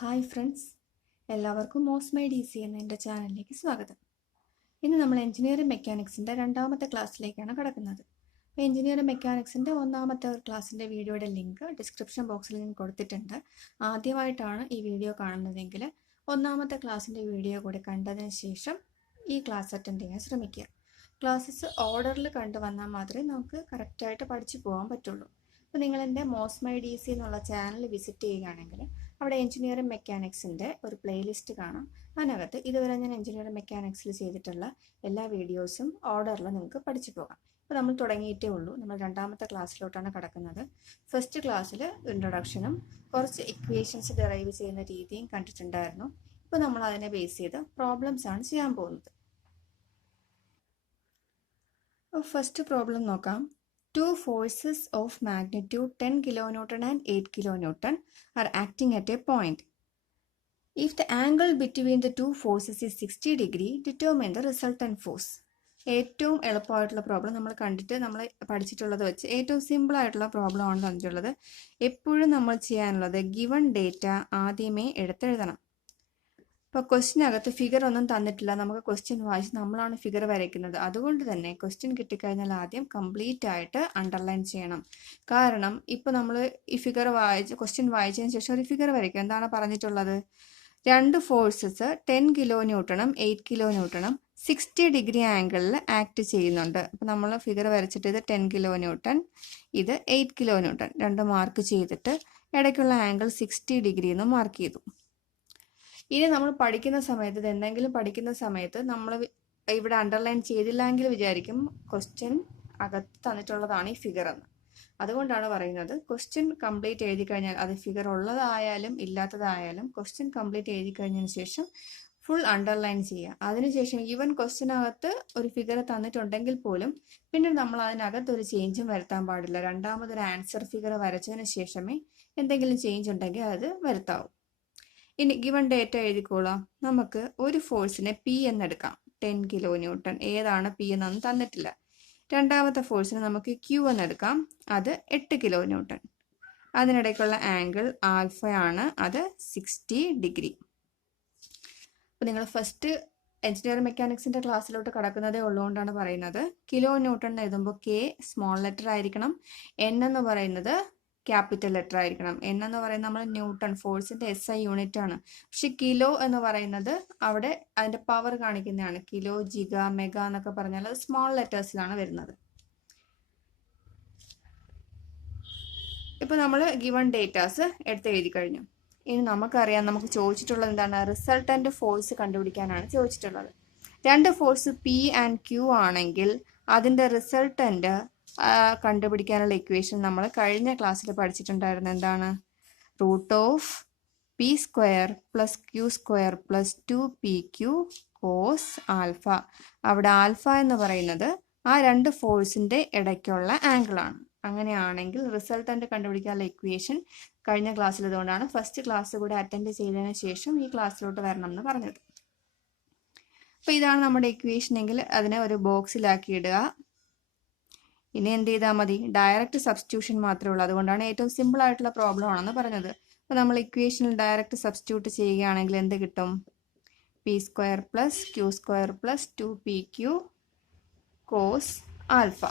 Hi friends, എല്ലാവർക്കും MOS my D C എന്ന എൻ്റെ ചാനലിലേക്ക് സ്വാഗതം. ഇന്ന് നമ്മൾ എഞ്ചിനീയറിംഗ് മെക്കാനിക്സിൻ്റെ രണ്ടാമത്തെ ക്ലാസ്സിലേക്കാണ് കടക്കുന്നത്. അപ്പോൾ എഞ്ചിനീയറിംഗ് മെക്കാനിക്സിൻ്റെ ഒന്നാമത്തെ ഒരു ക്ലാസ്സിൻ്റെ വീഡിയോയുടെ ലിങ്ക് ഡിസ്ക്രിപ്ഷൻ ബോക്സിൽ ഞാൻ കൊടുത്തിട്ടുണ്ട്. ആദ്യമായിട്ടാണ് ഈ വീഡിയോ കാണുന്നതെങ്കിൽ ഒന്നാമത്തെ ക്ലാസ്സിൻ്റെ വീഡിയോ കൂടി കണ്ടതിന് ശേഷം ഈ ക്ലാസ് അറ്റൻഡ് ചെയ്യാൻ ശ്രമിക്കുക. ക്ലാസ്സസ് ഓർഡറിൽ കണ്ടുവന്നാൽ മാത്രമേ നമുക്ക് കറക്റ്റായിട്ട് പഠിച്ചു പോകാൻ പറ്റുള്ളൂ. അപ്പോൾ നിങ്ങൾ എൻ്റെ മോസ് മൈ ഡി സി എന്നുള്ള ചാനൽ വിസിറ്റ് ചെയ്യുകയാണെങ്കിൽ അവിടെ എഞ്ചിനീയറിംഗ് മെക്കാനിക്സിൻ്റെ ഒരു പ്ലേലിസ്റ്റ് കാണാം. അതിനകത്ത് ഇതുവരെ ഞാൻ എഞ്ചിനീയറിംഗ് മെക്കാനിക്സിൽ ചെയ്തിട്ടുള്ള എല്ലാ വീഡിയോസും ഓർഡറിൽ നിങ്ങൾക്ക് പഠിച്ചു പോകാം. ഇപ്പോൾ നമ്മൾ തുടങ്ങിയിട്ടേ ഉള്ളൂ. നമ്മൾ രണ്ടാമത്തെ ക്ലാസ്സിലോട്ടാണ് കിടക്കുന്നത്. ഫസ്റ്റ് ക്ലാസ്സിൽ ഇൻട്രൊഡക്ഷനും കുറച്ച് ഇക്വേഷൻസ് ഡെറൈവ് ചെയ്യുന്ന രീതിയും കണ്ടിട്ടുണ്ടായിരുന്നു. ഇപ്പോൾ നമ്മൾ അതിനെ ബേസ് ചെയ്ത് പ്രോബ്ലംസ് ആണ് ചെയ്യാൻ പോകുന്നത്. ഫസ്റ്റ് പ്രോബ്ലം നോക്കാം. Two forces of magnitude 10 kilonewton and 8 kilonewton are acting at a point. If the angle between the two forces is 60 degree, determine the resultant force. ഏറ്റവും എളുപ്പമായിട്ടുള്ള പ്രോബ്ലം നമ്മൾ പഠിച്ചിട്ടുള്ളത് വെച്ച് ഏറ്റവും സിമ്പിൾ ആയിട്ടുള്ള പ്രോബ്ലം ആണ് തന്നിട്ടുള്ളത്. എപ്പോഴും നമ്മൾ ചെയ്യാനുള്ളത് ഗിവൺ ഡേറ്റ ആദ്യമേ എടുത്തെഴുതണം. ഇപ്പോൾ ക്വസ്റ്റ്യനകത്ത് ഫിഗർ ഒന്നും തന്നിട്ടില്ല. നമുക്ക് ക്വസ്റ്റ്യൻ വായിച്ച് നമ്മളാണ് ഫിഗർ വരയ്ക്കുന്നത്. അതുകൊണ്ട് തന്നെ ക്വസ്റ്റ്യൻ കിട്ടിക്കഴിഞ്ഞാൽ ആദ്യം കംപ്ലീറ്റ് ആയിട്ട് അണ്ടർലൈൻ ചെയ്യണം. കാരണം ഇപ്പോൾ നമ്മൾ ഈ ഫിഗർ ക്വസ്റ്റ്യൻ വായിച്ചതിന് ശേഷം ഒരു ഫിഗർ വരയ്ക്കും. എന്താണ് പറഞ്ഞിട്ടുള്ളത്? രണ്ട് ഫോഴ്സസ് 10 കിലോ ന്യൂട്ടണും 8 കിലോ ന്യൂട്ടണും 60 ഡിഗ്രി ആംഗിളിൽ ആക്ട് ചെയ്യുന്നുണ്ട്. അപ്പോൾ നമ്മൾ ഫിഗർ വരച്ചിട്ട് ഇത് 10 കിലോ ന്യൂട്ടൺ, ഇത് 8 കിലോ ന്യൂട്ടൺ രണ്ട് മാർക്ക് ചെയ്തിട്ട് ഇടയ്ക്കുള്ള ആംഗിൾ 60 ഡിഗ്രി എന്ന് മാർക്ക് ചെയ്തു. ഇനി നമ്മൾ പഠിക്കുന്ന സമയത്ത് എന്തെങ്കിലും പഠിക്കുന്ന സമയത്ത് നമ്മൾ ഇവിടെ അണ്ടർലൈൻ ചെയ്തില്ലെങ്കിൽ വിചാരിക്കും ക്വസ്റ്റ്യൻ അകത്ത് തന്നിട്ടുള്ളതാണ് ഈ ഫിഗർ എന്ന്. അതുകൊണ്ടാണ് പറയുന്നത് ക്വസ്റ്റ്യൻ കംപ്ലീറ്റ് എഴുതി കഴിഞ്ഞാൽ അത് ഫിഗർ ഉള്ളതായാലും ഇല്ലാത്തതായാലും ക്വസ്റ്റ്യൻ കംപ്ലീറ്റ് എഴുതി കഴിഞ്ഞതിന് ശേഷം ഫുൾ അണ്ടർലൈൻ ചെയ്യുക. അതിനുശേഷം ഈവൻ ക്വസ്റ്റ്യനകത്ത് ഒരു ഫിഗർ തന്നിട്ടുണ്ടെങ്കിൽ പോലും പിന്നെ നമ്മൾ അതിനകത്ത് ഒരു ചേഞ്ചും വരുത്താൻ പാടില്ല. രണ്ടാമതൊരു ആൻസർ ഫിഗർ വരച്ചതിന് ശേഷമേ എന്തെങ്കിലും ചേഞ്ച് ഉണ്ടെങ്കിൽ അത് വരുത്താവും. ഇനി ഗിവൺ ഡേറ്റ എഴുതിക്കോളാം. നമുക്ക് ഒരു ഫോഴ്സിനെ പി എന്നെടുക്കാം. 10 കിലോ ന്യൂട്ടൺ. ഏതാണ് പി എന്നൊന്നും തന്നിട്ടില്ല. രണ്ടാമത്തെ ഫോഴ്സിനെ നമുക്ക് ക്യൂ എന്നെടുക്കാം. അത് 8 കിലോ ന്യൂട്ടൺ. അതിനിടയ്ക്കുള്ള ആംഗിൾ ആൽഫയാണ്. അത് 60 ഡിഗ്രി. അപ്പോൾ നിങ്ങൾ ഫസ്റ്റ് എഞ്ചിനീയറിംഗ് മെക്കാനിക്സിൻ്റെ ക്ലാസ്സിലോട്ട് കടക്കുന്നതേ ഉള്ളതുകൊണ്ടാണ് പറയുന്നത്. കിലോ ന്യൂട്ടൺ എഴുതുമ്പോൾ കെ സ്മോൾ ലെറ്റർ ആയിരിക്കണം. എൻ എന്ന് പറയുന്നത് ക്യാപിറ്റൽ ലെറ്റർ ആയിരിക്കണം. എൻ എന്ന് പറയുന്നത് നമ്മൾ ന്യൂട്ടൺ ഫോഴ്സിന്റെ SI യൂണിറ്റ് ആണ്. പക്ഷെ കിലോ എന്ന് പറയുന്നത് അവിടെ അതിന്റെ പവർ കാണിക്കുന്നതാണ്. കിലോ, ജിഗ, മെഗാ എന്നൊക്കെ പറഞ്ഞാൽ അത് സ്മോൾ ലെറ്റേഴ്സിലാണ് വരുന്നത്. ഇപ്പൊ നമ്മൾ ഗിവൺ ഡേറ്റാസ് എടുത്ത് എഴുതി കഴിഞ്ഞു. ഇനി നമുക്കറിയാം, നമുക്ക് ചോദിച്ചിട്ടുള്ളത് എന്താണ്? റിസൾട്ടന്റ് ഫോഴ്സ് കണ്ടുപിടിക്കാനാണ് ചോദിച്ചിട്ടുള്ളത്. രണ്ട് ഫോഴ്സ് P ആൻഡ് Q ആണെങ്കിൽ അതിന്റെ റിസൾട്ടന്റ് കണ്ടുപിടിക്കാനുള്ള ഇക്വേഷൻ നമ്മൾ കഴിഞ്ഞ ക്ലാസ്സിൽ പഠിച്ചിട്ടുണ്ടായിരുന്നു. എന്താണ്? Root of p square plus Q square plus 2PQ cos alpha. അവിടെ ആൽഫ എന്ന് പറയുന്നത് ആ രണ്ട് ഫോഴ്സിന്റെ ഇടയ്ക്കുള്ള ആംഗിൾ ആണ്. അങ്ങനെയാണെങ്കിൽ റിസൾട്ടന്റ് കണ്ടുപിടിക്കാനുള്ള ഇക്വേഷൻ കഴിഞ്ഞ ക്ലാസ്സിൽ ഇതുകൊണ്ടാണ് ഫസ്റ്റ് ക്ലാസ് കൂടെ അറ്റൻഡ് ചെയ്തതിന് ശേഷം ഈ ക്ലാസ്സിലോട്ട് വരണം എന്ന് പറഞ്ഞത്. അപ്പോൾ ഇതാണ് നമ്മുടെ ഇക്വേഷൻ എങ്കിൽ അതിനെ ഒരു ബോക്സിലാക്കി ഇടുക. ഇനി എന്ത് ചെയ്താൽ മതി? ഡയറക്റ്റ് സബ്സ്റ്റിറ്റ്യൂഷൻ മാത്രമേ ഉള്ളൂ. അതുകൊണ്ടാണ് ഏറ്റവും സിമ്പിൾ ആയിട്ടുള്ള പ്രോബ്ലം ആണെന്ന് പറഞ്ഞത്. അപ്പോൾ നമ്മൾ ഇക്വേഷനിൽ ഡയറക്റ്റ് സബ്സ്റ്റിറ്റ്യൂട്ട് ചെയ്യുകയാണെങ്കിൽ എന്ത് കിട്ടും? P square plus Q square plus 2PQ cos alpha.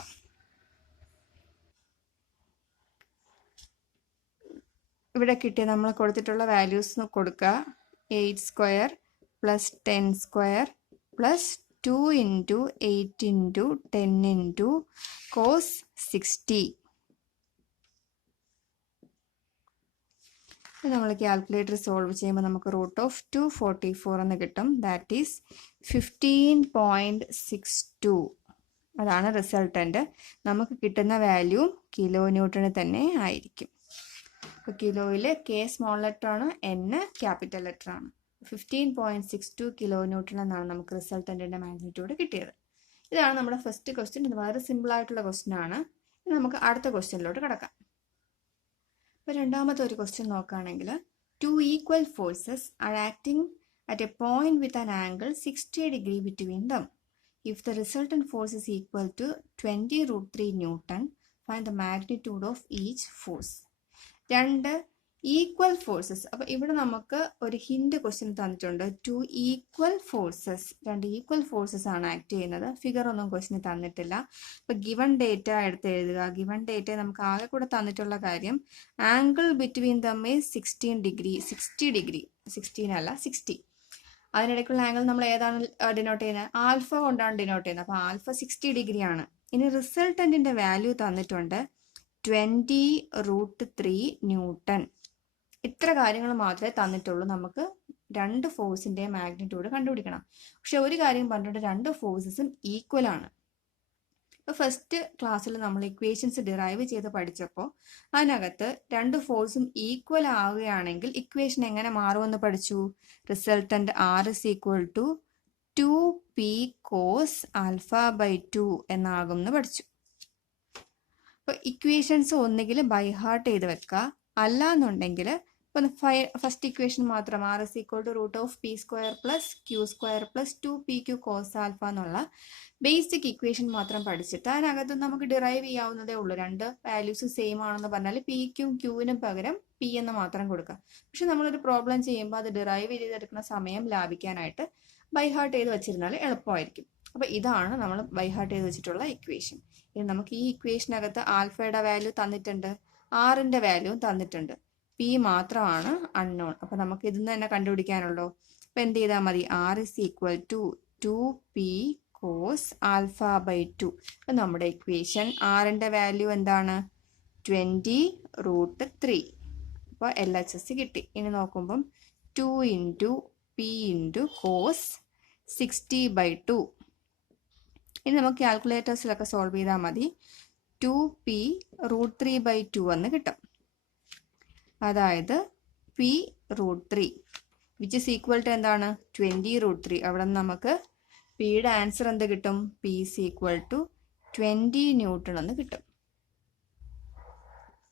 ഇവിടെ കിട്ടിയ നമ്മൾ കൊടുത്തിട്ടുള്ള വാല്യൂസ് കൊടുക്കുക. 8 square plus 10 square plus 2 into 8 into 10 into cos 60. നമ്മൾ കാൽക്കുലേറ്റർ സോൾവ് ചെയ്യുമ്പോൾ നമുക്ക് റൂട്ട് ഓഫ് 244 എന്ന് കിട്ടും. That is 15.62. അതാണ് റിസൾട്ടന്റ്. നമുക്ക് കിട്ടുന്ന വാല്യൂ കിലോ ന്യൂട്ടണ് തന്നെ ആയിരിക്കും. അപ്പോൾ കിലോയിൽ കെ സ്മോൾ ലെറ്റർ ആണ്, എൻ ക്യാപിറ്റൽ ലെറ്റർ ആണ്. 15.62 കിലോ ന്യൂട്ടൺ എന്നാണ് നമുക്ക് റിസൾട്ടന്റിന്റെ മാഗ്നിറ്റ്യൂഡ് കിട്ടിയത്. ഇതാണ് നമ്മുടെ ഫസ്റ്റ് ക്വസ്റ്റ്യൻ. ഇത് വളരെ സിമ്പിൾ ആയിട്ടുള്ള ക്വസ്റ്റ്യൻ ആണ്. നമുക്ക് അടുത്ത ക്വസ്റ്റ്യനിലോട്ട് കിടക്കാം. ഇപ്പോൾ രണ്ടാമത്തെ ഒരു ക്വസ്റ്റ്യൻ നോക്കുകയാണെങ്കിൽ, 2 equal forces are acting at a point with an angle 60 degree between them. If the resultant force is equal to 20√3 Newton, find the magnitude of each force. രണ്ട് ഈക്വൽ ഫോഴ്സസ്. അപ്പോൾ ഇവിടെ നമുക്ക് ഒരു ഹിന്റ് ക്വസ്റ്റ്യൻ തന്നിട്ടുണ്ട്. 2 equal forces, 2 equal forces ആണ് act ചെയ്യുന്നത്. Figure ഒന്നും question തന്നിട്ടില്ല. അപ്പോൾ ഗിവൺ ഡേറ്റ എടുത്ത് എഴുതുക. ഗിവൺ ഡേറ്റ നമുക്ക് ആകെ കൂടെ തന്നിട്ടുള്ള കാര്യം angle between them is 16 degree, 60 degree, 16 അല്ല 60. അതിനിടയ്ക്കുള്ള ആംഗിൾ നമ്മൾ ഏതാണ് ഡിനോട്ട് ചെയ്യുന്നത്? ആൽഫ കൊണ്ടാണ് ഡിനോട്ട് ചെയ്യുന്നത്. അപ്പോൾ ആൽഫ 60 ഡിഗ്രി ആണ്. ഇനി റിസൾട്ടന്റിന്റെ വാല്യൂ തന്നിട്ടുണ്ട് 20√3 ന്യൂട്ടൺ. ഇത്ര കാര്യങ്ങൾ മാത്രമേ തന്നിട്ടുള്ളൂ. നമുക്ക് രണ്ട് ഫോഴ്സിന്റെ മാഗ്നിറ്റ്യൂഡ് കണ്ടുപിടിക്കണം. പക്ഷെ ഒരു കാര്യം പറഞ്ഞിട്ട്, രണ്ട് ഫോഴ്സസും ഈക്വൽ ആണ്. ഇപ്പോൾ ഫസ്റ്റ് ക്ലാസ്സിൽ നമ്മൾ ഇക്വേഷൻസ് ഡിറൈവ് ചെയ്ത് പഠിച്ചപ്പോൾ അതിനകത്ത് രണ്ട് ഫോഴ്സും ഈക്വൽ ആവുകയാണെങ്കിൽ ഇക്വേഷൻ എങ്ങനെ മാറുമെന്ന് പഠിച്ചു. Resultant R is equal to 2p cos alpha by 2 എന്നാകും എന്ന് പഠിച്ചു. അപ്പോൾ ഇക്വേഷൻസ് ഒന്നുകിൽ ബൈ ഹാർട്ട് ചെയ്ത് വെക്കുക, അല്ല എന്നുണ്ടെങ്കിൽ ഇപ്പം ഫസ്റ്റ് ഇക്വേഷൻ മാത്രം R is equal to √p² plus q² plus 2pq cos alpha എന്നുള്ള ബേസിക് ഇക്വേഷൻ മാത്രം പഠിച്ചിട്ട് അതിനകത്ത് നമുക്ക് ഡിറൈവ് ചെയ്യാവുന്നതേ ഉള്ളൂ. രണ്ട് വാല്യൂസ് സെയിം ആണെന്ന് പറഞ്ഞാൽ പിക്കും ക്യൂവിനും പകരം പി എന്ന് മാത്രം കൊടുക്കുക. പക്ഷെ നമ്മളൊരു പ്രോബ്ലം ചെയ്യുമ്പോൾ അത് ഡിറൈവ് ചെയ്തെടുക്കുന്ന സമയം ലാഭിക്കാനായിട്ട് ബൈ ഹാർട്ട് ചെയ്ത് വെച്ചിരുന്നാൽ എളുപ്പമായിരിക്കും. അപ്പോൾ ഇതാണ് നമ്മൾ ബൈ ഹാർട്ട് ചെയ്ത് വെച്ചിട്ടുള്ള ഇക്വേഷൻ. ഇനി നമുക്ക് ഈ ഇക്വേഷനകത്ത് ആൽഫയുടെ വാല്യൂ തന്നിട്ടുണ്ട്, ആറിൻ്റെ വാല്യൂ തന്നിട്ടുണ്ട്, പി മാത്രമാണ് അൺനോൺ. അപ്പോൾ നമുക്ക് ഇതിന്ന് തന്നെ കണ്ടുപിടിക്കാനുള്ളൂ. അപ്പോൾ എന്ത് ചെയ്താൽ മതി? R is equal to 2p cos alpha by 2. അപ്പം നമ്മുടെ ഇക്വേഷൻ ആറിൻ്റെ വാല്യൂ എന്താണ്? 20√3. അപ്പോൾ LHS കിട്ടി. ഇനി നോക്കുമ്പം 2 × p × cos 60/2. ഇനി നമുക്ക് കാൽക്കുലേറ്റേഴ്സിലൊക്കെ സോൾവ് ചെയ്താൽ മതി. 2p√3/2 എന്ന് കിട്ടും. അതായത് p√3 which is equal to എന്താണ്? 20√3. അവിടെ നിന്ന് നമുക്ക് പിയുടെ ആൻസർ എന്ത് കിട്ടും? p is equal to 20 newton എന്ന് കിട്ടും.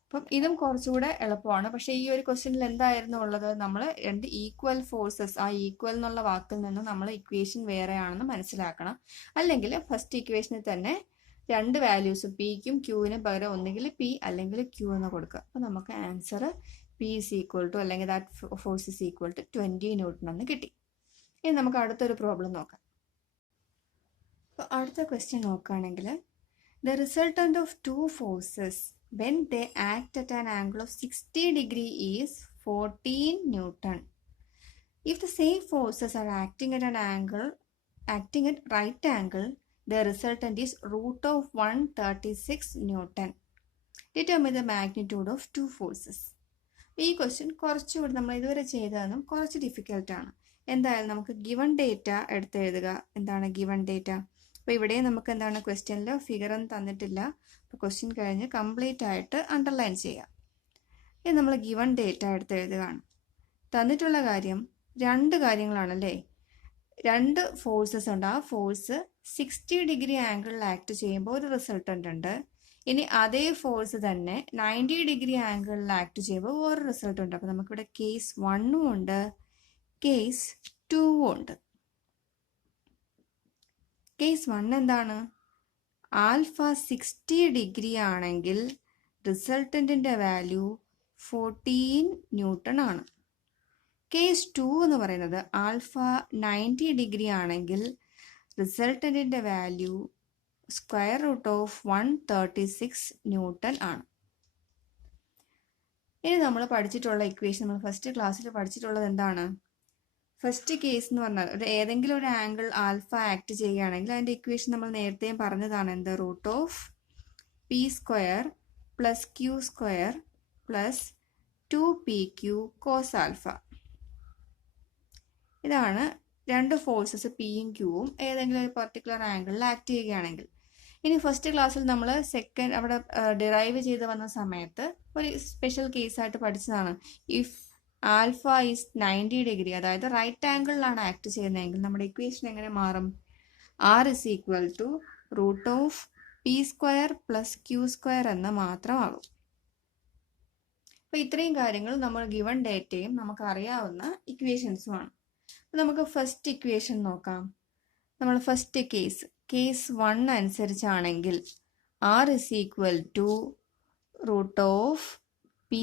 അപ്പം ഇതും കുറച്ചുകൂടെ എളുപ്പമാണ്. പക്ഷേ ഈ ഒരു ക്വസ്റ്റ്യനിൽ എന്തായിരുന്നു ഉള്ളത്? നമ്മൾ രണ്ട് ഈക്വൽ ഫോഴ്സസ്, ആ ഈക്വൽ എന്നുള്ള വാക്കിൽ നിന്ന് നമ്മൾ ഇക്വേഷൻ വേറെയാണെന്ന് മനസ്സിലാക്കണം. അല്ലെങ്കിൽ ഫസ്റ്റ് ഇക്വേഷനിൽ തന്നെ രണ്ട് വാല്യൂസ് പിക്കും ക്യൂവിനും പകരം ഒന്നുകിൽ പി അല്ലെങ്കിൽ ക്യൂ എന്ന് കൊടുക്കുക. അപ്പോൾ നമുക്ക് answer P is equal to അല്ലെങ്കിൽ that force is equal to 20 newton എന്ന് കിട്ടി. ഇനി നമുക്ക് അടുത്തൊരു പ്രോബ്ലം നോക്കാം. അപ്പോൾ അടുത്ത ക്വസ്റ്റ്യൻ നോക്കുകയാണെങ്കിൽ the resultant of two forces when they act at an angle of 60 degree is 14 Newton. If the same forces are acting at right angle, the resultant is √136 Newton. Determine the magnitude of two forces. ഈ question കുറച്ചുകൂടി നമ്മൾ ഇതുവരെ ചെയ്തതെന്നും കുറച്ച് ഡിഫിക്കൽട്ടാണ്. എന്തായാലും നമുക്ക് given data എടുത്ത് എഴുതുക. എന്താണ് ഗിവൺ ഡേറ്റ? അപ്പോൾ ഇവിടെ നമുക്ക് എന്താണ് ക്വസ്റ്റ്യനിൽ ഫിഗർ ഒന്നും തന്നിട്ടില്ല. അപ്പോൾ ക്വസ്റ്റ്യൻ കഴിഞ്ഞ് കംപ്ലീറ്റ് ആയിട്ട് അണ്ടർലൈൻ ചെയ്യാം. ഇനി നമ്മൾ ഗിവൺ ഡേറ്റ എടുത്ത് എഴുതുകയാണ്. തന്നിട്ടുള്ള കാര്യം രണ്ട് കാര്യങ്ങളാണല്ലേ. രണ്ട് ഫോഴ്സസ് ഉണ്ട്. ആ ഫോഴ്സ് 60 ഡിഗ്രി ആംഗിളിൽ ആക്ട് ചെയ്യുമ്പോൾ ഒരു റിസൾട്ടൻ്റ് ഉണ്ട്. ഇനി അതേ ഫോഴ്സ് തന്നെ 90 ഡിഗ്രി ആംഗിളിൽ ആക്ട് ചെയ്യുമ്പോൾ ഒരു റിസൾട്ട് ഉണ്ട്. അപ്പോൾ നമുക്കിവിടെ കേസ് 1ഉം ഉണ്ട്, കേസ് 2ഉം ഉണ്ട്. കേസ് 1 എന്താണ്? ആൽഫ 60 ഡിഗ്രി ആണെങ്കിൽ റിസൾട്ടൻറ്റിൻ്റെ വാല്യൂ 14 ന്യൂട്ടൺ ആണ്. കേസ് 2 എന്ന് പറയുന്നത് ആൽഫ 90 ഡിഗ്രി ആണെങ്കിൽ റിസൾട്ടൻറ്റിൻ്റെ വാല്യൂ √136 ന്യൂട്ടൺ ആണ്. ഇനി നമ്മൾ പഠിച്ചിട്ടുള്ള ഇക്വേഷൻ, നമ്മൾ ഫസ്റ്റ് ക്ലാസ്സിൽ പഠിച്ചിട്ടുള്ളത് എന്താണ്? ഫസ്റ്റ് കേസ് എന്ന് പറഞ്ഞാൽ ഏതെങ്കിലും ഒരു ആംഗിൾ ആൽഫ ആക്ട് ചെയ്യുകയാണെങ്കിൽ അതിൻ്റെ ഇക്വേഷൻ നമ്മൾ നേരത്തെയും പറഞ്ഞതാണ്. എന്ത്? √p² plus q² plus 2pq cos alpha. ഇതാണ് രണ്ട് ഫോഴ്സസ് പിയും ക്യൂവും ഏതെങ്കിലും ഒരു പർട്ടിക്കുലർ ആംഗിളിൽ ആക്ട് ചെയ്യുകയാണെങ്കിൽ. ഇനി ഫസ്റ്റ് ക്ലാസ്സിൽ നമ്മൾ അവിടെ ഡിറൈവ് ചെയ്ത് വന്ന സമയത്ത് ഒരു സ്പെഷ്യൽ കേസായിട്ട് പഠിച്ചതാണ്. ഇഫ് ആൽഫ ഈസ് 90 ഡിഗ്രി, അതായത് റൈറ്റ് ആംഗിളിലാണ് ആക്ട് ചെയ്യുന്നതെങ്കിൽ നമ്മുടെ ഇക്വേഷൻ എങ്ങനെ മാറും? R is equal to √p² plus q² എന്ന് മാത്രമാകും. അപ്പോൾ ഇത്രയും കാര്യങ്ങൾ നമ്മൾ ഗിവൺ ഡേറ്റയും നമുക്ക് അറിയാവുന്ന ഇക്വേഷൻസുമാണ്. നമുക്ക് ഫസ്റ്റ് ഇക്വേഷൻ നോക്കാം. നമ്മൾ ഫസ്റ്റ് കേസ് 1 അനുസരിച്ചാണെങ്കിൽ R is equal to √p²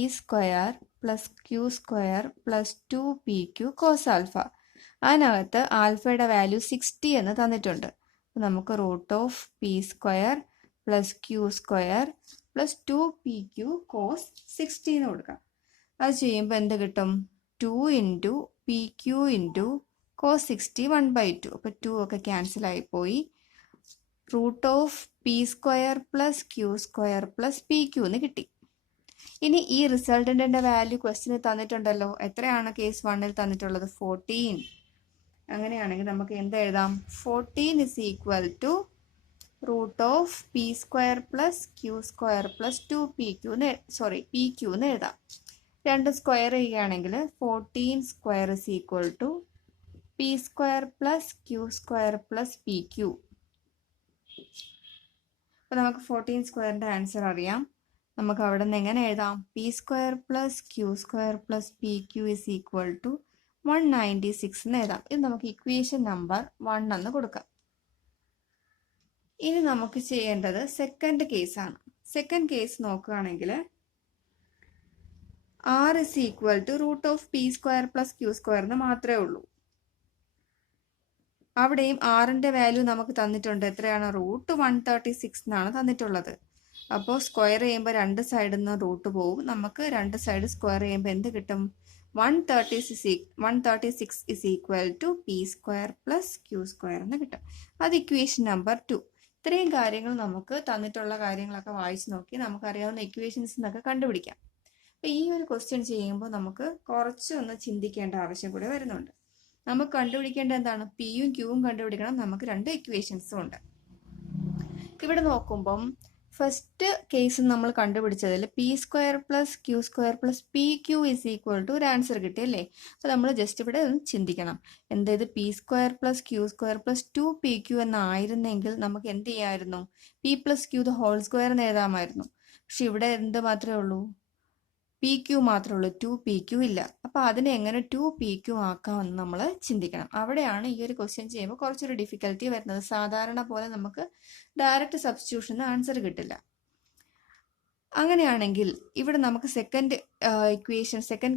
plus Q square plus 2pq cos alpha. അതിനകത്ത് ആൽഫയുടെ വാല്യൂ 60 എന്ന് തന്നിട്ടുണ്ട്. നമുക്ക് root of p square plus Q square plus 2pq cos 60 എന്ന് കൊടുക്കാം. അത് ചെയ്യുമ്പോൾ എന്ത് കിട്ടും? 2 into p q into cos 60 1/2. അപ്പോൾ 2 ഒക്കെ ക്യാൻസൽ ആയിപ്പോയി. Root of p square plus Q square plus P q എന്ന് കിട്ടി. ഇനി ഈ റിസൾട്ടൻ്റെ വാല്യൂ ക്വസ്റ്റിന് തന്നിട്ടുണ്ടല്ലോ. എത്രയാണ് കേസ് 1-ൽ തന്നിട്ടുള്ളത്? 14. അങ്ങനെയാണെങ്കിൽ നമുക്ക് എന്ത് എഴുതാം? 14 is equal to root of p square plus Q square plus 2pq p q എന്ന് എഴുതാം. രണ്ട് സ്ക്വയർ ചെയ്യുകയാണെങ്കിൽ 14 square is equal to p square plus Q square plus P q. അപ്പോൾ നമുക്ക് 14 സ്ക്വയറിൻ്റെ ആൻസർ അറിയാം. നമുക്ക് അവിടെ നിന്ന് എങ്ങനെ എഴുതാം? P square plus Q square plus P Q is equal to 196 എന്ന് എഴുതാം. ഇത് നമുക്ക് ഇക്വേഷൻ നമ്പർ 1 എന്ന് കൊടുക്കാം. ഇനി നമുക്ക് ചെയ്യേണ്ടത് സെക്കൻഡ് കേസാണ്. സെക്കൻഡ് കേസ് നോക്കുകയാണെങ്കിൽ r is equal to root of p square plus Q square എന്ന് മാത്രമേ ഉള്ളൂ. അവിടെയും ആറിൻ്റെ വാല്യൂ നമുക്ക് തന്നിട്ടുണ്ട്. എത്രയാണ്? റൂട്ട് 136 എന്നാണ് തന്നിട്ടുള്ളത്. അപ്പോൾ സ്ക്വയർ ചെയ്യുമ്പോൾ രണ്ട് സൈഡിൽ നിന്ന് റൂട്ട് പോവും. നമുക്ക് രണ്ട് സൈഡ് സ്ക്വയർ ചെയ്യുമ്പോൾ എന്ത് കിട്ടും? 136 is equal to p square plus Q square എന്ന് കിട്ടും. അത് ഇക്വേഷൻ നമ്പർ 2. ഇത്രയും കാര്യങ്ങൾ നമുക്ക് തന്നിട്ടുള്ള കാര്യങ്ങളൊക്കെ വായിച്ച് നോക്കി നമുക്കറിയാവുന്ന ഇക്വേഷൻസ് എന്നൊക്കെ കണ്ടുപിടിക്കാം. അപ്പോൾ ഈ ഒരു ക്വസ്റ്റ്യൻ ചെയ്യുമ്പോൾ നമുക്ക് കുറച്ചൊന്ന് ചിന്തിക്കേണ്ട ആവശ്യം കൂടെ വരുന്നുണ്ട്. നമുക്ക് കണ്ടുപിടിക്കേണ്ട എന്താണ്? പിയും ക്യൂവും കണ്ടുപിടിക്കണം. നമുക്ക് രണ്ട് ഇക്വേഷൻസും ഉണ്ട്. ഇവിടെ നോക്കുമ്പം ഫസ്റ്റ് കേസ് നമ്മൾ കണ്ടുപിടിച്ചതിൽ P square plus Q square plus P Q is equal to ഒരു ആൻസർ കിട്ടിയല്ലേ? അപ്പോൾ നമ്മൾ ജസ്റ്റ് ഇവിടെ ഒന്ന് ചിന്തിക്കണം. എന്തായത് P square plus Q square plus 2pq എന്നായിരുന്നെങ്കിൽ നമുക്ക് എന്ത് ചെയ്യാമായിരുന്നു? P plus Q the whole square എന്ന് എഴുതാമായിരുന്നു. പക്ഷെ ഇവിടെ എന്ത് മാത്രമേ ഉള്ളൂ? പി ക്യൂ മാത്രമേ ഉള്ളൂ, 2pq ഇല്ല. അപ്പോൾ അതിനെ എങ്ങനെ 2pq ആക്കാമെന്ന് നമ്മൾ ചിന്തിക്കണം. അവിടെയാണ് ഈ ഒരു ക്വസ്റ്റ്യൻ ചെയ്യുമ്പോൾ കുറച്ചൊരു ഡിഫിക്കൽറ്റി വരുന്നത്. സാധാരണ പോലെ നമുക്ക് ഡയറക്റ്റ് സബ്സ്റ്റിറ്റ്യൂഷൻ ആൻസർ കിട്ടില്ല. അങ്ങനെയാണെങ്കിൽ ഇവിടെ നമുക്ക് സെക്കൻഡ്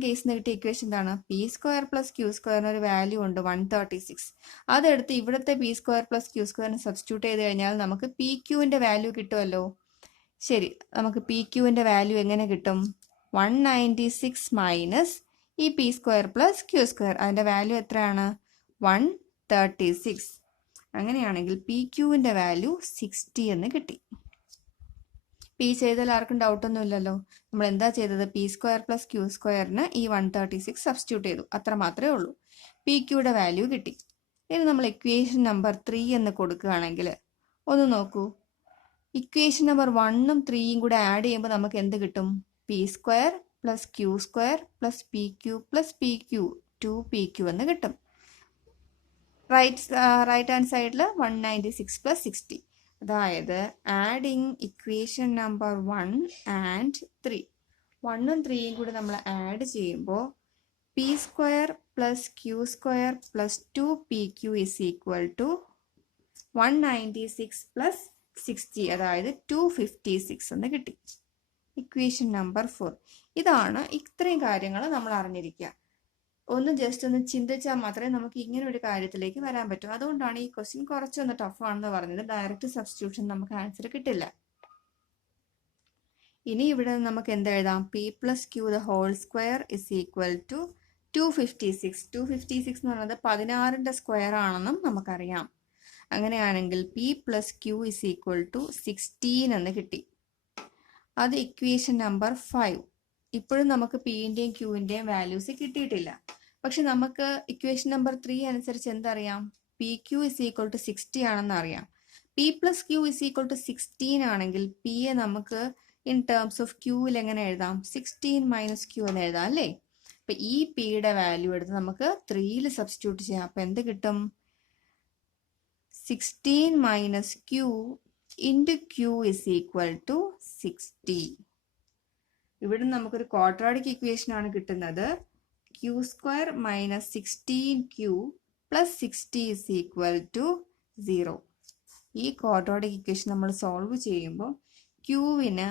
കേസിന് കിട്ടിയ ഇക്വേഷൻ എന്താണ്? പി സ്ക്വയർ പ്ലസ് ക്യൂ സ്ക്വയറിന് ഒരു വാല്യൂ ഉണ്ട് 136. അതെടുത്ത് ഇവിടുത്തെ പി സ്ക്വയർ പ്ലസ് ക്യൂ സ്ക്വയറിന് സബ്സ്റ്റിറ്റ്യൂട്ട് ചെയ്ത് കഴിഞ്ഞാൽ നമുക്ക് പി ക്യൂവിൻ്റെ വാല്യൂ കിട്ടുമല്ലോ. ശരി, നമുക്ക് പി ക്യൂവിൻ്റെ വാല്യൂ എങ്ങനെ കിട്ടും? 196 മൈനസ് ഈ p square plus Q square, അതിൻ്റെ വാല്യൂ എത്രയാണ്? 136. അങ്ങനെയാണെങ്കിൽ പി ക്യൂവിൻ്റെ വാല്യൂ 60 എന്ന് കിട്ടി. പി ചെയ്താൽ ആർക്കും ഡൗട്ടൊന്നും ഇല്ലല്ലോ. നമ്മൾ എന്താ ചെയ്തത്? പി സ്ക്വയർ പ്ലസ് ക്യൂ സ്ക്വയറിന് ഈ 136 സബ്സ്റ്റിറ്റ്യൂട്ട് ചെയ്തു. അത്ര മാത്രമേ ഉള്ളൂ. പി ക്യൂയുടെ വാല്യൂ കിട്ടി. ഇനി നമ്മൾ ഇക്വേഷൻ നമ്പർ 3 എന്ന് കൊടുക്കുകയാണെങ്കിൽ ഒന്ന് നോക്കൂ. ഇക്വേഷൻ നമ്പർ 1ഉം 3യും കൂടെ ആഡ് ചെയ്യുമ്പോൾ നമുക്ക് എന്ത് കിട്ടും? P square plus Q square plus P q plus P q 2pq എന്ന് കിട്ടും. റൈറ്റ് ഹാൻഡ് സൈഡിൽ 196 പ്ലസ് 60. അതായത് ആഡിങ് ഇക്വേഷൻ നമ്പർ 1 ആൻഡ് 3, 1ഉം 3യും കൂടി നമ്മൾ ആഡ് ചെയ്യുമ്പോൾ p square plus Q square plus 2pq is equal to 196 plus 60, അതായത് 256 എന്ന് കിട്ടി. Equation number 4. ഇതാണ്. ഇത്രയും കാര്യങ്ങൾ നമ്മൾ അറിഞ്ഞിരിക്കുക. ഒന്ന് ജസ്റ്റ് ഒന്ന് ചിന്തിച്ചാൽ മാത്രമേ നമുക്ക് ഇങ്ങനെ ഒരു കാര്യത്തിലേക്ക് വരാൻ പറ്റൂ. അതുകൊണ്ടാണ് ഈ ക്വസ്റ്റ്യൻ കുറച്ചൊന്ന് ടഫാണെന്ന് പറഞ്ഞത്. ഡയറക്റ്റ് സബ്സ്റ്റിറ്റ്യൂഷൻ നമുക്ക് ആൻസർ കിട്ടില്ല. ഇനി ഇവിടെ നമുക്ക് എന്ത് എഴുതാം? P plus Q the whole square is equal to 256. 256 എന്ന് പറയുന്നത് 16ന്റെ സ്ക്വയർ ആണെന്നും നമുക്കറിയാം. അങ്ങനെയാണെങ്കിൽ p plus Q is equal to 16 എന്ന് കിട്ടി. അത് ഇക്വേഷൻ നമ്പർ 5. ഇപ്പോഴും നമുക്ക് പിൻ്റെയും ക്യൂവിൻ്റെയും വാല്യൂസ് കിട്ടിയിട്ടില്ല. പക്ഷെ നമുക്ക് ഇക്വേഷൻ നമ്പർ 3 അനുസരിച്ച് എന്തറിയാം? P Q is equal to 60 ആണെന്ന് അറിയാം. P plus Q is equal to 16 ആണെങ്കിൽ പിയെ നമുക്ക് ഇൻ ടേംസ് ഓഫ് ക്യൂവിൽ എങ്ങനെ എഴുതാം? 16 മൈനസ് ക്യൂ എന്ന് എഴുതാം അല്ലേ? അപ്പം ഈ പിയുടെ വാല്യൂ എടുത്ത് നമുക്ക് 3യിൽ സബ്സ്റ്റിറ്റ്യൂട്ട് ചെയ്യാം. അപ്പം എന്ത് കിട്ടും? 16 minus q into q is equal to 60. ഇവിടെ നമുക്കൊരു ക്വാഡ്രാറ്റിക് ഇക്വേഷൻ ആണ് കിട്ടുന്നത്. Q square minus 16q plus 60 is equal to 0. ഈ ക്വാഡ്രാറ്റിക് ഇക്വേഷൻ നമ്മൾ സോൾവ് ചെയ്യുമ്പോൾ ക്യൂവിന്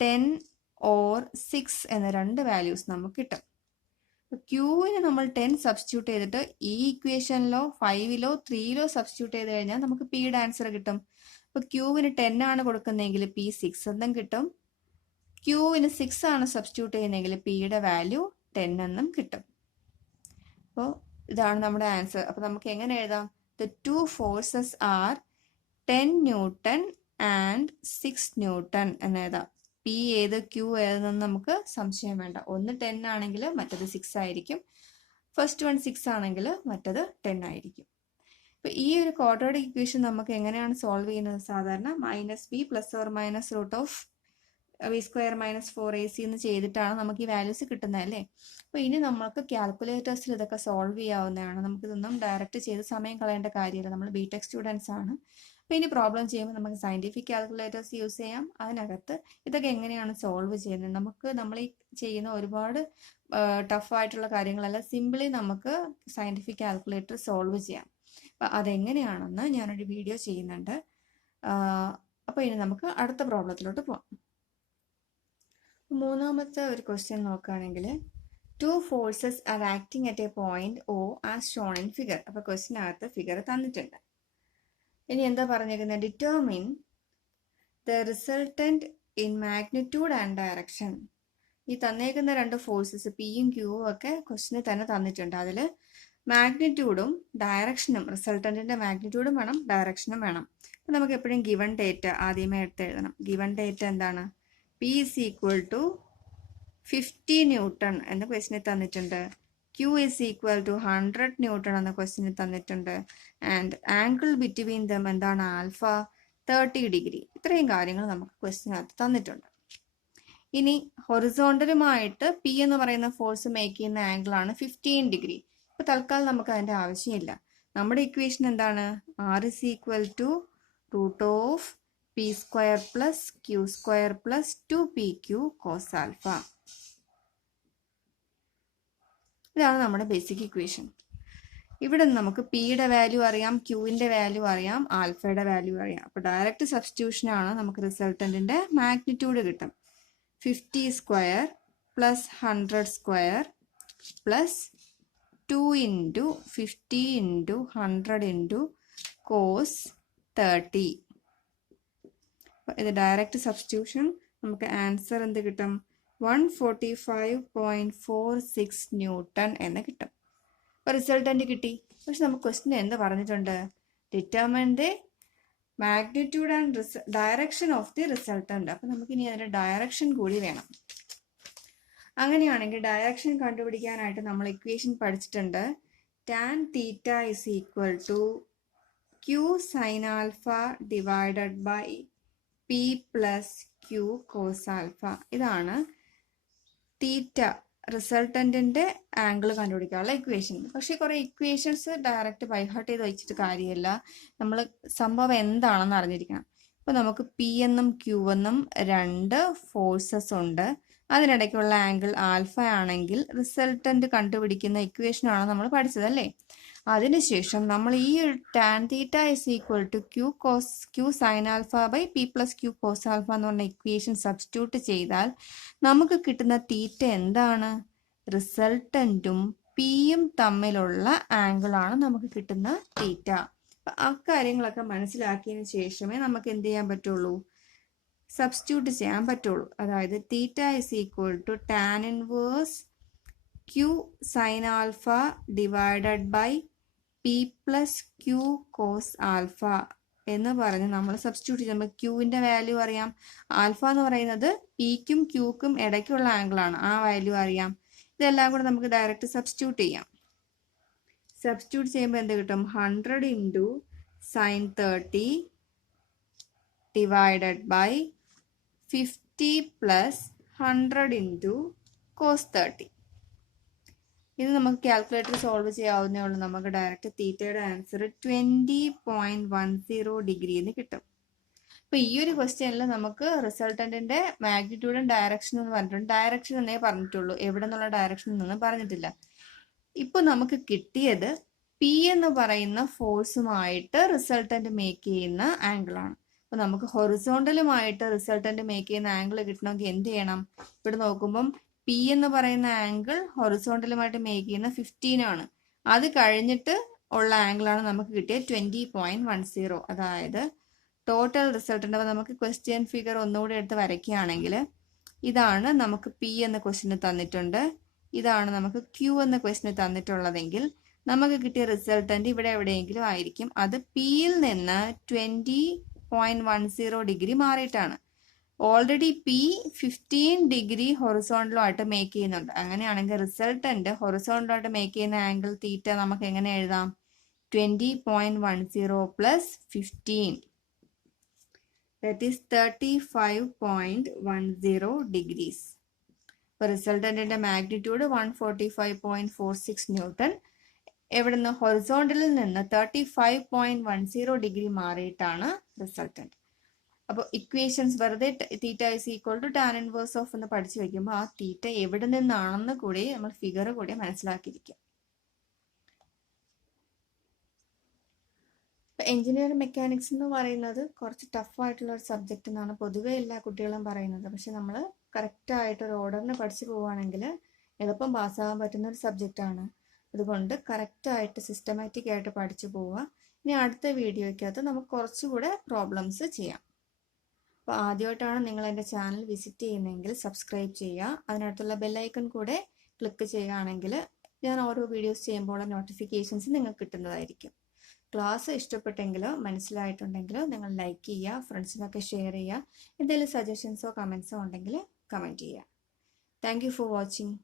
10 ഓർ 6 എന്ന രണ്ട് വാല്യൂസ് നമുക്ക് കിട്ടും. ക്യൂവിന് നമ്മൾ 10 സബ്സ്റ്റിറ്റ്യൂട്ട് ചെയ്തിട്ട് ഈ ഇക്വേഷനിലോ 5ലോ 3ലോ സബ്സ്റ്റിറ്റ്യൂട്ട് ചെയ്ത് കഴിഞ്ഞാൽ നമുക്ക് പിയുടെ ആൻസർ കിട്ടും. അപ്പോൾ ക്യൂവിന് 10 ആണ് കൊടുക്കുന്നതെങ്കിൽ പി 6 എന്നും കിട്ടും. ക്യൂവിന് 6 ആണ് സബ്സ്റ്റിറ്റ്യൂട്ട് ചെയ്യുന്നതെങ്കിൽ പിയുടെ വാല്യൂ 10 എന്നും കിട്ടും. അപ്പോൾ ഇതാണ് നമ്മുടെ ആൻസർ. അപ്പോൾ നമുക്ക് എങ്ങനെ എഴുതാം? The two forces are 10 Newton and 6 Newton എന്ന് എഴുതാം. പി ഏത് ക്യൂ ഏതെന്ന് നമുക്ക് സംശയം വേണ്ട. ഒന്ന് 10 ആണെങ്കിൽ മറ്റത് 6 ആയിരിക്കും. ഫസ്റ്റ് വൺ 6 ആണെങ്കിൽ മറ്റത് 10 ആയിരിക്കും. അപ്പോൾ ഈ ഒരു ക്വാഡ്രാറ്റിക് ഇക്വേഷൻ നമുക്ക് എങ്ങനെയാണ് സോൾവ് ചെയ്യുന്നത്? സാധാരണ -b ± √v² - 4ac എന്ന് ചെയ്തിട്ടാണ് നമുക്ക് ഈ വാല്യൂസ് കിട്ടുന്നത് അല്ലേ. അപ്പോൾ ഇനി നമുക്ക് കാൽക്കുലേറ്റേഴ്സിൽ ഇതൊക്കെ സോൾവ് ചെയ്യാവുന്നതാണ്. നമുക്കിതൊന്നും ഡയറക്റ്റ് ചെയ്ത് സമയം കളയേണ്ട കാര്യമില്ല. നമ്മൾ ബിടെക് സ്റ്റുഡൻസ് ആണ്. അപ്പോൾ ഇനി പ്രോബ്ലം ചെയ്യുമ്പോൾ നമുക്ക് സയൻറ്റിഫിക് കാൽക്കുലേറ്റേഴ്സ് യൂസ് ചെയ്യാം. അതിനകത്ത് ഇതൊക്കെ എങ്ങനെയാണ് സോൾവ് ചെയ്യുന്നത്? നമ്മൾ ഈ ചെയ്യുന്ന ഒരുപാട് ടഫായിട്ടുള്ള കാര്യങ്ങളല്ല, സിമ്പിളി നമുക്ക് സയൻറ്റിഫിക് കാൽക്കുലേറ്റർ സോൾവ് ചെയ്യാം. അപ്പോൾ അതെങ്ങനെയാണെന്ന് ഞാനൊരു വീഡിയോ ചെയ്യുന്നുണ്ട്. അപ്പോൾ ഇനി നമുക്ക് അടുത്ത പ്രോബ്ലത്തിലോട്ട് പോകാം. മൂന്നാമത്തെ ഒരു ക്വസ്റ്റ്യൻ നോക്കുകയാണെങ്കിൽ, 2 forces are acting at a point O as shown in figure. അപ്പോൾ ക്വസ്റ്റ്യനകത്ത് ഫിഗർ തന്നിട്ടുണ്ട്. ഇനി എന്താ പറഞ്ഞിരിക്കുന്നത്? Determine the resultant in magnitude and direction. ഈ തന്നേക്കുന്ന രണ്ട് ഫോഴ്സസ് പിയും ക്യൂവും ഒക്കെ ക്വസ്റ്റ്യന് തന്നെ തന്നിട്ടുണ്ട്. അതിൽ മാഗ്നിറ്റ്യൂഡും ഡയറക്ഷനും, റിസൾട്ടന്റിന്റെ മാഗ്നിറ്റ്യൂഡും വേണം, ഡയറക്ഷനും വേണം. അപ്പം നമുക്ക് എപ്പോഴും ഗിവൺ ഡേറ്റ ആദ്യമേ എടുത്ത് എഴുതണം. ഗിവൺ ഡേറ്റ എന്താണ്? P is equal to 50 Newton എന്ന ക്വസ്റ്റ്യനിൽ തന്നിട്ടുണ്ട്. Q is equal to 100 Newton എന്ന ക്വസ്റ്റ്യനിൽ തന്നിട്ടുണ്ട്. ആൻഡ് ആംഗിൾ ബിറ്റ്വീൻ ദം എന്താണ്? Alpha 30 degree. ഇത്രയും കാര്യങ്ങൾ നമുക്ക് ക്വസ്റ്റ്യനകത്ത് തന്നിട്ടുണ്ട്. ഇനി ഹൊറിസോണ്ടലുമായിട്ട് P എന്ന് പറയുന്ന ഫോഴ്സ് മേക്ക് ചെയ്യുന്ന ആംഗിൾ ആണ് 15 ഡിഗ്രി. ഇപ്പോൾ തൽക്കാലം നമുക്ക് അതിൻ്റെ ആവശ്യമില്ല. നമ്മുടെ ഇക്വേഷൻ എന്താണ്? R is equal to √p² + q² + 2pq cos alpha. ഇതാണ് നമ്മുടെ ബേസിക് ഇക്വേഷൻ. ഇവിടെ നമുക്ക് പിയുടെ വാല്യൂ അറിയാം, ക്യൂവിൻ്റെ വാല്യൂ അറിയാം, ആൽഫയുടെ വാല്യൂ അറിയാം. അപ്പോൾ ഡയറക്റ്റ് സബ്സ്റ്റിറ്റ്യൂഷൻ ആണ്. നമുക്ക് റിസൾട്ടന്റിന്റെ മാഗ്നിറ്റ്യൂഡ് കിട്ടും. 50² + 100² + 2 × 50 × 100 × cos 30. ഇത് ഡയറക്റ്റ് സബ്സ്റ്റിറ്റ്യൂഷൻ. നമുക്ക് ആൻസർ എന്ത് കിട്ടും? 145.46 ന്യൂട്ടൺ എന്ന് കിട്ടും. അപ്പോൾ റിസൾട്ടന്റ് കിട്ടി. പക്ഷെ നമുക്ക് ക്വസ്റ്റ്യൻ എന്ത് പറഞ്ഞിട്ടുണ്ട്? Determine the magnitude and direction of the resultant. അപ്പോൾ നമുക്ക് ഇനി അതിന്റെ ഡയറക്ഷൻ കൂടി വേണം. അങ്ങനെയാണെങ്കിൽ ഡയറക്ഷൻ കണ്ടുപിടിക്കാനായിട്ട് നമ്മൾ ഇക്വേഷൻ പഠിച്ചിട്ടുണ്ട്. tan θ is equal to q sin alpha divided by p plus q cos alpha. ഇതാണ് തീറ്റ റിസൾട്ടന്റിന്റെ ആംഗിൾ കണ്ടുപിടിക്കാനുള്ള ഇക്വേഷൻ. പക്ഷെ കുറെ ഇക്വേഷൻസ് ഡയറക്റ്റ് ബൈഹാർട്ട് ചെയ്ത് വെച്ചിട്ട് കാര്യമില്ല. നമ്മൾ സംഭവം എന്താണെന്ന് അറിഞ്ഞിരിക്കണം. ഇപ്പൊ നമുക്ക് പി എന്നും ക്യൂ എന്നും രണ്ട് ഫോഴ്സസ് ഉണ്ട്. അതിനിടയ്ക്കുള്ള ആംഗിൾ ആൽഫ ആണെങ്കിൽ റിസൾട്ടന്റ് കണ്ടുപിടിക്കുന്ന ഇക്വേഷനാണ് നമ്മൾ പഠിച്ചത് അല്ലേ. അതിനുശേഷം നമ്മൾ ഈ ഒരു tan θ is equal to q sin alpha by p plus q cos alpha എന്ന് പറഞ്ഞ ഇക്വേഷൻ സബ്സ്റ്റിറ്റ്യൂട്ട് ചെയ്താൽ നമുക്ക് കിട്ടുന്ന തീറ്റ എന്താണ്? റിസൾട്ടന്റും പിയും തമ്മിലുള്ള ആംഗിൾ ആണ് നമുക്ക് കിട്ടുന്ന തീറ്റ. അപ്പം അക്കാര്യങ്ങളൊക്കെ മനസ്സിലാക്കിയതിന് ശേഷമേ നമുക്ക് എന്ത് ചെയ്യാൻ പറ്റുള്ളൂ? സബ്സ്റ്റിറ്റ്യൂട്ട് ചെയ്യാൻ പറ്റുള്ളൂ. അതായത് തീറ്റ is equal to tan inverse q sin alpha divided by p plus q cos alpha എന്ന് പറഞ്ഞ് നമ്മൾ സബ്സ്റ്റിറ്റ്യൂട്ട് ചെയ്യുമ്പോൾ ക്യൂവിൻ്റെ വാല്യൂ അറിയാം. ആൽഫ എന്ന് പറയുന്നത് പിക്കും ക്യൂക്കും ഇടയ്ക്കുള്ള ആംഗിളാണ്, ആ വാല്യൂ അറിയാം. ഇതെല്ലാം കൂടെ നമുക്ക് ഡയറക്റ്റ് സബ്സ്റ്റിറ്റ്യൂട്ട് ചെയ്യാം. സബ്സ്റ്റിറ്റ്യൂട്ട് ചെയ്യുമ്പോൾ എന്ത് കിട്ടും? 100 × sin 30 divided by 50 plus 100 × cos 30. ഇത് നമുക്ക് കാൽക്കുലേറ്റർ സോൾവ് ചെയ്യാവുന്നേ ഉള്ളൂ. നമുക്ക് ഡയറക്റ്റ് തീറ്റയുടെ ആൻസർ 20.10 ഡിഗ്രി എന്ന് കിട്ടും. അപ്പൊ ഈ ഒരു ക്വസ്റ്റ്യനിൽ നമുക്ക് റിസൾട്ടന്റിന്റെ മാഗ്നിറ്റ്യൂഡും ഡയറക്ഷനും എന്ന് പറഞ്ഞിട്ടുണ്ട്. ഡയറക്ഷൻ എന്നേ പറഞ്ഞിട്ടുള്ളൂ, എവിടെ നിന്നുള്ള ഡയറക്ഷൻ എന്നൊന്നും പറഞ്ഞിട്ടില്ല. ഇപ്പൊ നമുക്ക് കിട്ടിയത് പി എന്ന് പറയുന്ന ഫോഴ്സുമായിട്ട് റിസൾട്ടന്റ് മേക്ക് ചെയ്യുന്ന ആംഗിൾ ആണ്. അപ്പോൾ നമുക്ക് ഹൊറിസോണ്ടലുമായിട്ട് റിസൾട്ടൻ്റ് മേക്ക് ചെയ്യുന്ന ആംഗിൾ കിട്ടണമെങ്കിൽ എന്ത് ചെയ്യണം? ഇവിടെ നോക്കുമ്പം പി എന്ന് പറയുന്ന ആംഗിൾ ഹൊറിസോണ്ടലുമായിട്ട് മേക്ക് ചെയ്യുന്ന 15 ആണ്. അത് കഴിഞ്ഞിട്ട് ഉള്ള ആംഗിളാണ് നമുക്ക് കിട്ടിയത് 20.10. അതായത് ടോട്ടൽ റിസൾട്ടൻ്റ്. അപ്പോൾ നമുക്ക് ക്വസ്റ്റ്യൻ ഫിഗർ ഒന്നുകൂടി എടുത്ത് വരയ്ക്കുകയാണെങ്കിൽ ഇതാണ് നമുക്ക് പി എന്ന ക്വസ്റ്റിന് തന്നിട്ടുണ്ട്, ഇതാണ് നമുക്ക് ക്യൂ എന്ന ക്വസ്റ്റിന് തന്നിട്ടുള്ളതെങ്കിൽ നമുക്ക് കിട്ടിയ റിസൾട്ടൻ്റ് ഇവിടെ എവിടെയെങ്കിലും ആയിരിക്കും. അത് പിയിൽ നിന്ന് 20.10 ഡിഗ്രി മാറിയിട്ടാണ്. ഓൾറെഡി പി 15 ഡിഗ്രി ഹൊറിസോണ്ടലുമായിട്ട് മേക്ക് ചെയ്യുന്നുണ്ട്. അങ്ങനെയാണെങ്കിൽ റിസൾട്ടൻ്റ് ഹൊറിസോണ്ടലുമായിട്ട് മേക്ക് ചെയ്യുന്ന ആംഗിൾ തീറ്റ നമുക്ക് എങ്ങനെ എഴുതാം? 20.10 പ്ലസ് 15, that is 35.10 degrees. അപ്പോൾ റിസൾട്ടൻ്റിൻ്റെ മാഗ്നിറ്റ്യൂഡ് 145.46 ന്യൂട്ടൺ. എവിടുന്ന്? ഹൊറിസോണ്ടലിൽ നിന്ന് 35.10 ഡിഗ്രി മാറിയിട്ടാണ് റിസൾട്ടൻ്റ്. അപ്പോൾ ഇക്വേഷൻസ് വെറുതെ theta is equal to tan inverse of എന്ന് പഠിച്ചു വയ്ക്കുമ്പോൾ ആ തീറ്റ എവിടെ നിന്നാണെന്ന് കൂടി നമ്മൾ ഫിഗർ കൂടി മനസ്സിലാക്കിയിരിക്കും. എഞ്ചിനീയറിംഗ് മെക്കാനിക്സ് എന്ന് പറയുന്നത് കുറച്ച് ടഫായിട്ടുള്ള ഒരു സബ്ജക്റ്റ് എന്നാണ് പൊതുവേ എല്ലാ കുട്ടികളും പറയുന്നത്. പക്ഷെ നമ്മൾ കറക്റ്റായിട്ട് ഒരു ഓർഡറിന് പഠിച്ചു പോവുകയാണെങ്കിൽ എളുപ്പം പാസ്സാകാൻ പറ്റുന്ന ഒരു സബ്ജക്റ്റാണ്. അതുകൊണ്ട് കറക്റ്റായിട്ട് സിസ്റ്റമാറ്റിക് ആയിട്ട് പഠിച്ചു പോവുക. ഇനി അടുത്ത വീഡിയോയ്ക്കകത്ത് നമുക്ക് കുറച്ചുകൂടെ പ്രോബ്ലംസ് ചെയ്യാം. അപ്പോൾ ആദ്യമായിട്ടാണ് നിങ്ങൾ എൻ്റെ ചാനൽ വിസിറ്റ് ചെയ്യുന്നതെങ്കിൽ സബ്സ്ക്രൈബ് ചെയ്യുക. അതിനടുത്തുള്ള ബെല്ലൈക്കൺ കൂടെ ക്ലിക്ക് ചെയ്യുകയാണെങ്കിൽ ഞാൻ ഓരോ വീഡിയോസ് ചെയ്യുമ്പോൾ നോട്ടിഫിക്കേഷൻസ് നിങ്ങൾക്ക് കിട്ടുന്നതായിരിക്കും. ക്ലാസ് ഇഷ്ടപ്പെട്ടെങ്കിലോ മനസ്സിലായിട്ടുണ്ടെങ്കിലോ നിങ്ങൾ ലൈക്ക് ചെയ്യുക, ഫ്രണ്ട്സിനൊക്കെ ഷെയർ ചെയ്യുക. എന്തെങ്കിലും സജഷൻസോ കമൻസോ ഉണ്ടെങ്കിൽ കമൻറ്റ് ചെയ്യുക. Thank you for watching.